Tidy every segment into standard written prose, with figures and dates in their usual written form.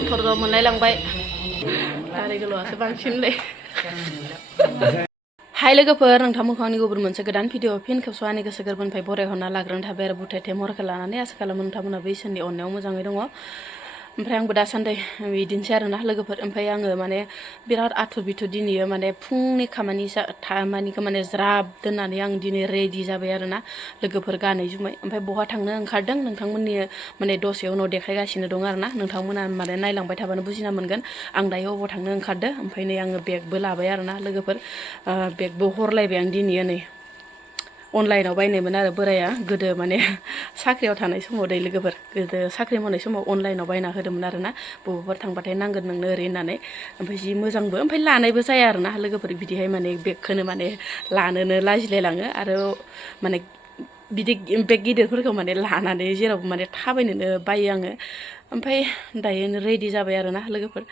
doctor मोनलायलांबाय दारि गोलावआसो बांसिनलै हाय लोगोफोर नोंथांमोनखौ आंनि गुबुन मोनसे गोदान भिडिअ फिन खेबस' आंनि गोसो गोरबोनिफ्राय बरायहरना लाग्रोनो थाबाय आरो बुथायथे महरखौ लानानै आसा खालामो नोंथांमोनहाबो इसोरनि अननायाव मोजाङै दङ ओमफ्राय आंबो दासान्दि बिदिनोसै आरोना लोगोफोर ओमफ्राय आङो माने बिराद आथुर बिथुर दिनैयो माने फुंनि खामानिखौ माने ज्राब दोननानै आं दिनै रेडि जाबाय आरोना लोगोफोर गानै जुमै ओमफ्राय बहा थांनो ओंखारदों नोंथांमोननि माने दसे उनाव देखायगासिनो दं आरोना नोंथांमोना माने नायलांबाय थाबानो बुजिना मोनगोन आं दायो अबाव थांनो ओंखारदों ओमफ्राय नै आङो बेगबो लाबाय आरोना लोगोफोर बेगबो हरलायबाय आं दिनैयो नै अनलाइनाव बायनायमोन आरो बोराया गोदो माने साख्रियाव थानाय समाव दै लोगोफोर गोदो साख्रि मावनाय समाव अनलाइनाव बायना होदोंमोन आरोना बबावबा थांबाथाय नांगोन नोंनो ओरै होननानै ओमफ्राय जि मोजांबो ओमफ्राय लानायबो जाया आरोना लोगोफोर बिदिहाय माने बेगखौनो माने लानोनो लाजिलायलाङो आरो माने बिदि बेग गिदिरफोरखौ माने लानानै जेरावबो माने थाबायनोनो बायो आङो ओमफ्राय दायो रेडि जाबाय आरोना लोगोफोर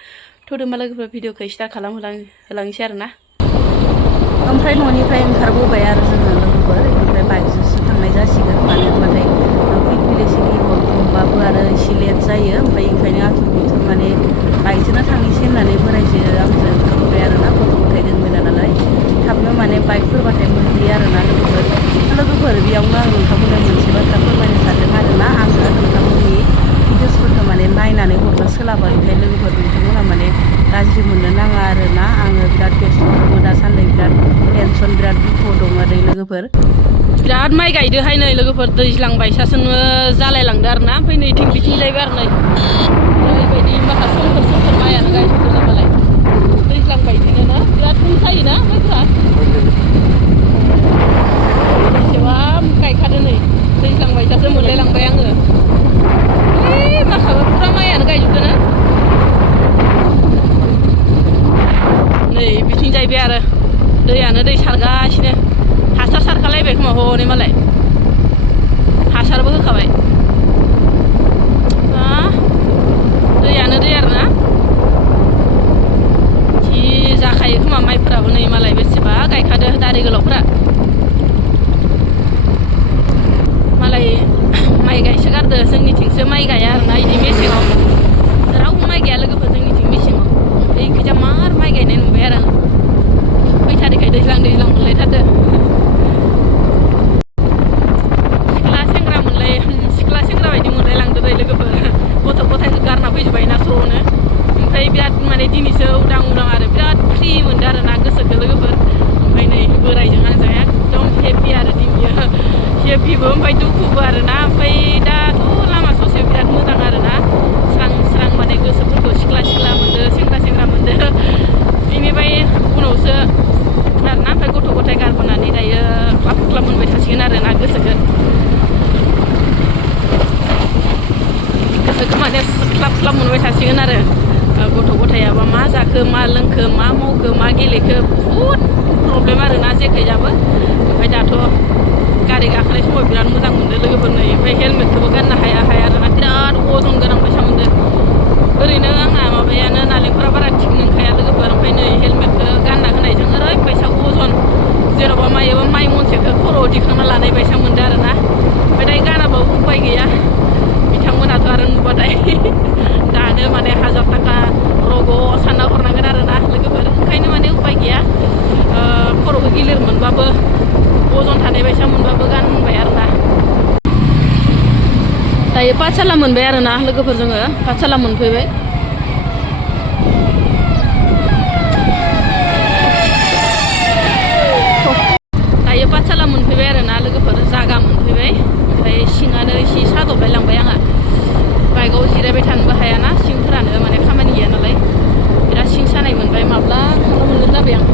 थ'दोंबा लोगोफोर भिडिअखौ स्टार्ट होलांनोसै आरोना ओमफ्राय न'निफ्राय ओंखारबोबाय आरो जोङो लोगोफोर ओमफ्राय बाइकजोंसो थांनाय जासिगोन मानो होनबाथाय पिलपिलिसिनि हमबाबो आरो एसे लेट जायो ओमफ्राय ओंखायनो आथुर बिथुर माने बाइकजोंनो थांनोसै होननानै बोरायजों आंजों ओंखारबोबाय आरोना गथ' गथाय दोनबोला नालाय थाबनो माने बाइकफोरबाथाय मोनहैयो आरोना लोगोफोर बेयावनो आं नोंथांमोननो मोनसे बाथ्रा फोरमायनो सानदों आरोना आङो नोंथांमोननि भिडिअसफोरखौ माने नायनानै हरनो सोलाबाखै लोगोफोर नोंथांमोना माने गाज्रि मोननो नाङा आरोना आङो बिराद बेस्थ' दङ दासान्दि बिराद टेनसन बिराद दुखुआव दङ आरो लोगोफोर बिराद माइ गायदोहाय नै लोगोफोर दैज्लां बायसासोनो जालायलांदो आरोना ओमफ्राय नैथिं बिथिंजायबो आरो नै ओरैबायदि माखासे सोमखोर माइयानो गायजोबदों नालाय दैज्लां बायदिनो बिराद जायोना माइफ्रा बेसेबां गायखादो नै दैज्लां बायसासो मोनलायलांबाय आङो माखाबा फुरा माइयानो गायजोबदों ना नै बिथिं जाहैबाय आरो दैयानो दै सारगासिनो हासार सारखालायबाय खोमा हनै मालाय हासारबो होखाबाय दैयानो दै आरोना जि जाखायो खोमा माइफोराबो नै मालाय बेसेबा गायखादो दारि गोलावफ्रा मालाय माइ गायसोगारदो जोंनिथिंसो माइ गाया आरोना बिदि मेसेङाव रावबो माइ गाया लोगोफोर जोंनिथिं मेसेङाव ओमफ्राय इखैजा मार माइ गायनाय नुबाय आरो आं फैथारैखाय दैज्लां मोनलायथारदो सिख्ला सेंग्रा बायदि मोनलायलांदो दै लोगोफोर गथ' गथायखौ गारना फैजोब्बायना ज'नो ओमफ्राय बिराद माने दिनैसो उदां आरो बिराद फ्रि मोनदों आरो ना गोसोखौ लोगोफोर ओमफ्य नै बोरायजों आंजों एकदम हेपि आरो दिनैयो हेपिबो ओमफ्राय दुखुबो आरोना ओमफ्राय दाथ' लामा ससे बिराद मोजां आरोना स्रां माने गोसोफोरखौ सिख्ला मोनदो सेंग्रा मोनदो बेनिफ्राय उनावसो आरोना ओमफ्राय गथ' गथाय गारबोनानै दायो क्लाब मोनबाय थासिगोन आरोना गोसोखौ माने क्लाब मोनबाय थासिगोन आरो गथ' गथायाबा मा जाखो मा लोंखो मा मावखो मा गेलेखो बुहुद प्रब्लेम आरोना जेखैजाबो ओमफ्राय दाथ' गारि गाखोनाय समाव बिराद मोजां मोनदों लोगोफोरनो ओमफ्राय हेलमेटखौबो गाननो हाया आरोना बिराद अजन गोनां बायसा मोनदों ओरैनो आंना माबायानो नालेंखरा बारा थिग नंखाया लोगोफोर ओमफ्राय नै हेलमेटखौ गानना होनायजों ओरैबायसा अजन जेरावबा माइ मनसेखौ खर'आव दिखांना लानाय बायसा मोनदों आरोना ओमफ्राय दायो गानाबाबो उपाय गैया बिथांमोनाथ' आरो नुबाथाय दानो माने 1000 थाखा रग' सानना हरनांगोन आरोना लोगोफोर ओंखायनो माने उपाय गैया खर'खौ गिलिर मोनबाबो अजन थानाय बायसा मोनबाबो गानबाय आरोना दायो पाठसाला मोनबाय आरोना लोगोफोर जोङो पाठसाला मोनफैबाय दायो पाठसाला मोनफैबाय आरोना लोगोफोर जागा मोनफैबाय ओमफ्राय सिङानो एसे सादबलाय लांबाय आंहा बाइकआव जिरायबाय थानोबो हायाना सिंफोरानो माने खामानि गैया नालाय बिराद सिं सानाय मोनबाय माब्ला थांनो मोनगोन जाबाय आं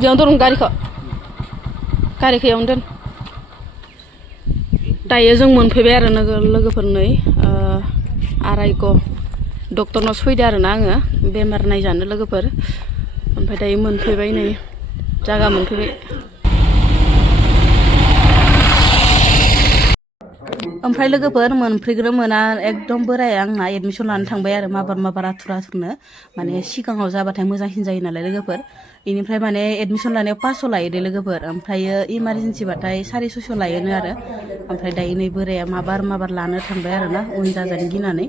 बेयावनो दं गारिखौ इयावनो दोन दायो जों मोनफैबाय आरो लोगोफोर नै आरायग' डक्टरनाव फैदो आरोना आङो बेमार नायजानो लोगोफोर ओमफ्राय दायो मोनफैबाय नै जागा मोनफैबाय ओमफ्राय लोगोफोर मोनफैग्रो मोना एकदम बोराया आंना एडमिसन लानो थांबाय आरो माबार आथुर आथुरनो माने सिगाङाव जाबाथाय मोजांसिन जायो नालाय लोगोफोर बेनिफ्राय माने एडमिसन लानायाव 500 लायो दे लोगोफोर ओमफ्रायो इमारजेन्सिबाथाय 650 लायोनो आरो ओमफ्राय दायो नै बोराया माबार लानो थांबाय आरो ना उन जाजानो गिनानै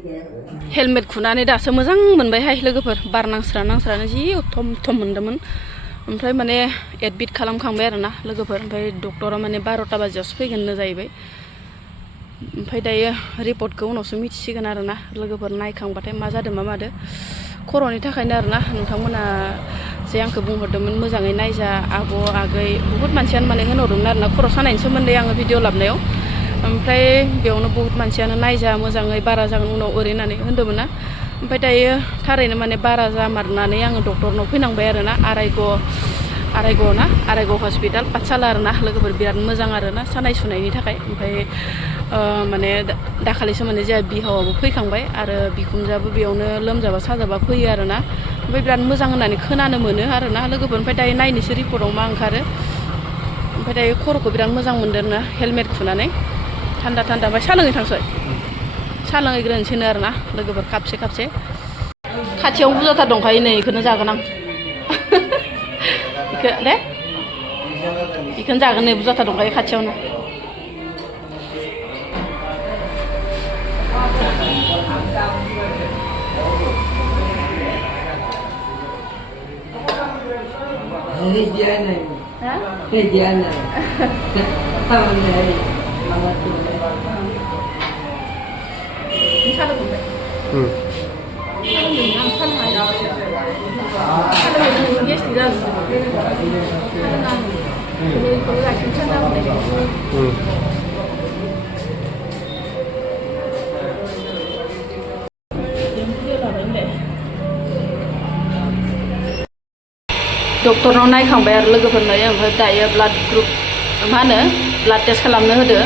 हेलमेट खुनानै दासो मोजां मोनबायहाय लोगोफोर बार नांस्रानो जि थम मोन्दोंमोन ओमफ्राय माने एडमिट खालामखांबाय आरो ना लोगोफोर ओमफ्राय डक्टरा माने 12टा बाजियावसो फैगोननो जाहैबाय ओमफ्राय दायो रिपर्टखौ उनावसो मिथिसिगोन आरो ना लोगोफोर नायखांबाथाय मा जादों मा मादो खर'नि थाखायनो आरो ना नोंथांमोना जे आंखौ बुंहरदोंमोन मोजाङै नायजा आब' आगै बुहुत मानसियानो माने होनहरदोंमोन आरो ना खर' सानायनि सोमोन्दै आङो भिडिअ लाबनायाव ओमफ्राय बेयावनो बुहुत मानसियानो नायजा मोजाङै बारा जागोन उनाव ओरै होननानै होन्दोंमोन ना ओमफ्राय दायो थारैनो माने बारा जामारनानै आङो डक्टरनाव फैनांबाय आरो ना आरायग' हस्पिटाल पाठसाला आरो ना लोगोफोर बिराद मोजां आरो ना सानाय सुनायनि थाखाय ओमफ्राय माने दाखालिसो माने जोंहा बिहावाबो फैखांबाय आरो बिखुनजोआबो बेयावनो लोमजाबा साजाबा फैयो आरो ना ओमफ्राय बिराद मोजां होननानै खोनानो मोनो आरो ना लोगोफोर ओमफ्राय दायो नायनोसै रिपर्टआव मा ओंखारो ओमफ्राय दायो खर'खौ बिराद मोजां मोनदों ना हेलमेट खुनानै थान्दा ओमफ्राय साहा लोङै थांसै साहा लोंहैग्रोनोसैनो आरो ना लोगोफोर खाबसे खाथियाव बुरजाथार दंखायो नै बेखौनो जागोन आं बेखौनो जागोन नै बुरजाथार दंखायो खाथियावनो डक्टरनाव नायखांबाय आरो लोगोफोरनो ओमफ्राय दायो ब्लाड ग्रुप मा होनो ब्लाड टेस्ट खालामनो होदो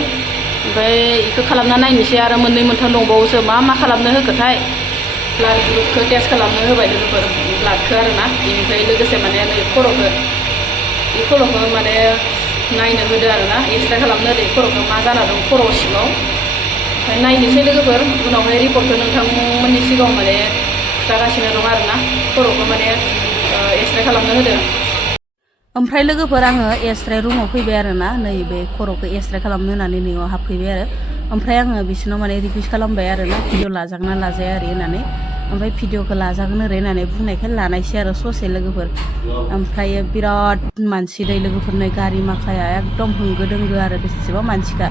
ओमफ्राय बेखौ खालामना नायनोसै आरो मोननै मोनथाम दंबावोसो मा खालामनो होखोथाय ब्लाड ग्रुपखौ टेस्ट खालामनो होबाय लोगोफोर ब्लाडखौ आरो ना बेनिफ्राय लोगोसे माने नै खर'खौ माने नायनो होदो आरो ना एक्सरे खालामनो होदो खर'खौ मा जाना दं खर' सिङाव ओमफ्राय नायनोसै लोगोफोर उनावहाय रिपर्टखौ नोंथांमोननि सिगाङाव माने खिथागासिनो दं आरो ना खर'खौ माने एक्सरे खालामनो होदो ओमफ्राय लोगोफोर आङो एक्सरे रुमाव फैबाय आरो ना नै बे खर'खौ एक्सरे खालामनो होनानै नैयाव हाबफैबाय आरो ओमफ्राय आङो बिसोरनाव माने रिकुवेस्ट खालामबाय आरो ना भिडिअ लाजागोन ना लाजाया ओरै होननानै ओमफ्राय भिडिअखौ लाजागोन ओरै होननानै बुंनायखाय लानायसै आरो ससे लोगोफोर ओमफ्राय बिराद मानसि दै लोगोफोर नै गारि माखाया एकदम होंगो दोंगो आरो बेसेबा मानसिखा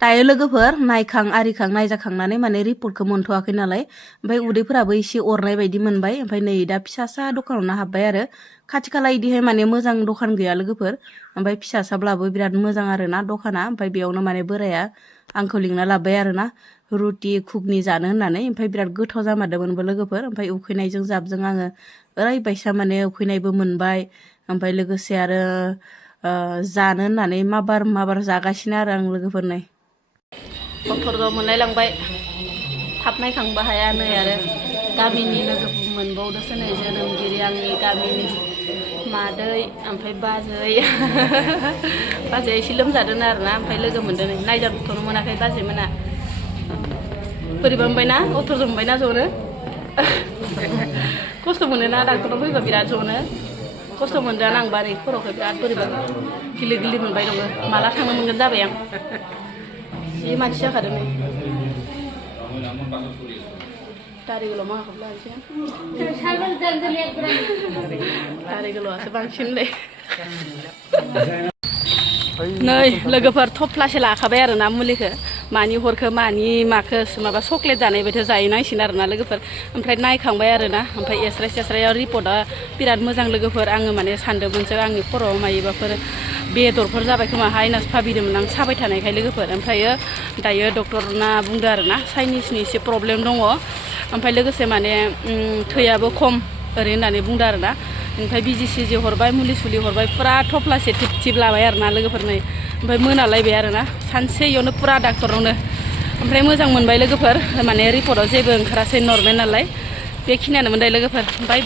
दायो लोगोफोर नायखां आरिखां नायजाखांनानै माने रिपर्टखौ मोनथ'वाखै नालाय ओमफ्राय उदैफोराबो एसे अरनाय बायदि मोनबाय ओमफ्राय नै दा फिसा दखानावनो हाबबाय आरो खाथि खाला इदिहाय माने मोजां दखान गैया लोगोफोर ओमफ्राय फिसासाब्लाबो बिराद मोजां आरो ना दखाना ओमफ्राय बेयावनो माने बोराया आंखौ लिंना लाबोबाय आरो ना रुटि घुगनि जानो होननानै ओमफ्राय बिराद गोथाव जामारदोंमोनबो लोगोफोर ओमफ्राय उखैनायजों जाबजों आङो ओरैबायसा माने उखैनायबो मोनबाय ओमफ्राय लोगोसे आरो जानो होननानै माबार जागासिनो आरो आं लोगोफोरनो डक्टरनाव मोनलायलांबाय थाब नायखांबो हाया नै आरो गामिनि लोगो मोनबावदोंसो नै जोनोमगिरि आंनि गामिनि मादै ओमफ्राय बाजैया एसे लोमजादों आरो ना ओमफ्राय लोगो मोनदों नै नायजाबथ'नो मोनाखै बाजैमोना बोरैबा मोनबायना अट'जों मोनबायना ज'नो खस्थ' मोनोना डाक्टरनाव फैबा बिराद ज'नो खस्थ' मोनदों आं बारै खर'खौ बिराद बोरैबा गिलिर मोनबाय दङ माला थांनो मोनगोन जाबाय आं जि मानसि जाखादों नै दारि गोलाव मा हाबलायसै दारि गोलावासो बांसिनलै नै लोगोफोर थफ्लासे लाखाबाय आरो ना मुलिखौ मानि हरखो मानि माखो माबा चक्लेट जानाय बायदि जाहैनांसिगोन आरो ना लोगोफोर ओमफ्राय नायखांबाय आरो ना ओमफ्राय एक्सरेयाव रिपर्टआ बिराद मोजां लोगोफोर आङो माने सानदोंमोनसो आंनि खर'आव मायोबाफोर बेदरफोर जाबाय खोमा हायनासो भाबिदोंमोन आं साबाय थानायखाय लोगोफोर ओमफ्रायो दायो डक्टरना बुंदो आरो ना साइनिसनि एसे प्रब्लेम दङ ओमफ्राय लोगोसे माने थैयाबो खम ओरै होननानै बुंदो आरो ना ओमफ्राय बिजि सिजि हरबाय मुलि सुलि हरबाय फुरा थफ्लासे टिप लाबाय आरो ना लोगोफोर नै ओमफ्राय मोनालायबाय आरो ना सानसे इयावनो फुरा डाक्टरनावनो ओमफ्राय मोजां मोनबाय लोगोफोर माने रिपर्टआव जेबो ओंखारासै नर्मेल नालाय बेखिनियानो मोनबाय लोगोफोर बाय